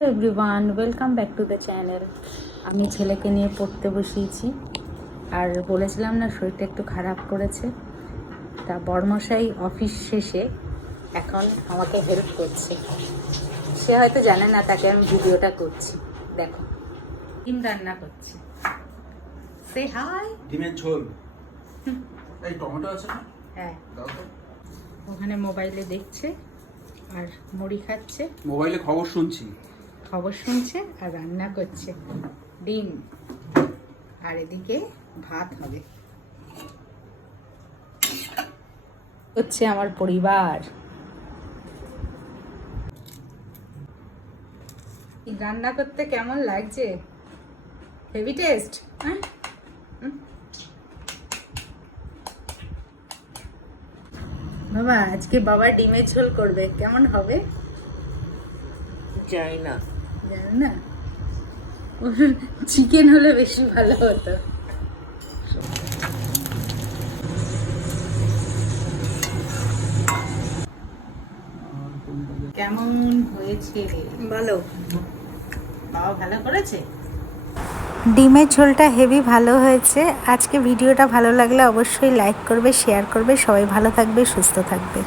Everyone, welcome back to the channel. আমি ছেলেকে নিয়ে পড়তে বসিয়েছি, আর বলেছিলাম না শরীরটা একটু খারাপ করেছে। তা বড়মশাই অফিস শেষে এখন আমাকে হেল্প করছে। সে হয়তো জানে না তাকে আমি ভিডিওটা করছি। দেখো, ডিম রান্না করছে। সে হাই। ডিমের ঝোল। এই টমেটো আছে না? হ্যাঁ, দাও তো। ওখানে মোবাইলে দেখছে আর মুড়ি খাচ্ছে, মোবাইলে খবর শুনছি। খবর শুনছে আর রান্না করছে ডিম, আর এদিকে ভাত হবে। হচ্ছে আমার পরিবার। রান্না করতে কেমন লাগছে? Heavy taste. হ্যাঁ, বাবা আজকে বাবা ডিমের ঝোল করবে, কেমন হবে জানি না। জানো না, চিকেন হলে বেশি ভালো হতো। কেমন হয়েছে? ভালো। বাবা ভালো করেছে। ডিমের ঝোলটা হেভি ভালো হয়েছে। আজকে ভিডিওটা ভালো লাগলে অবশ্যই লাইক করবে, শেয়ার করবে। সবাই ভালো থাকবে, সুস্থ থাকবে।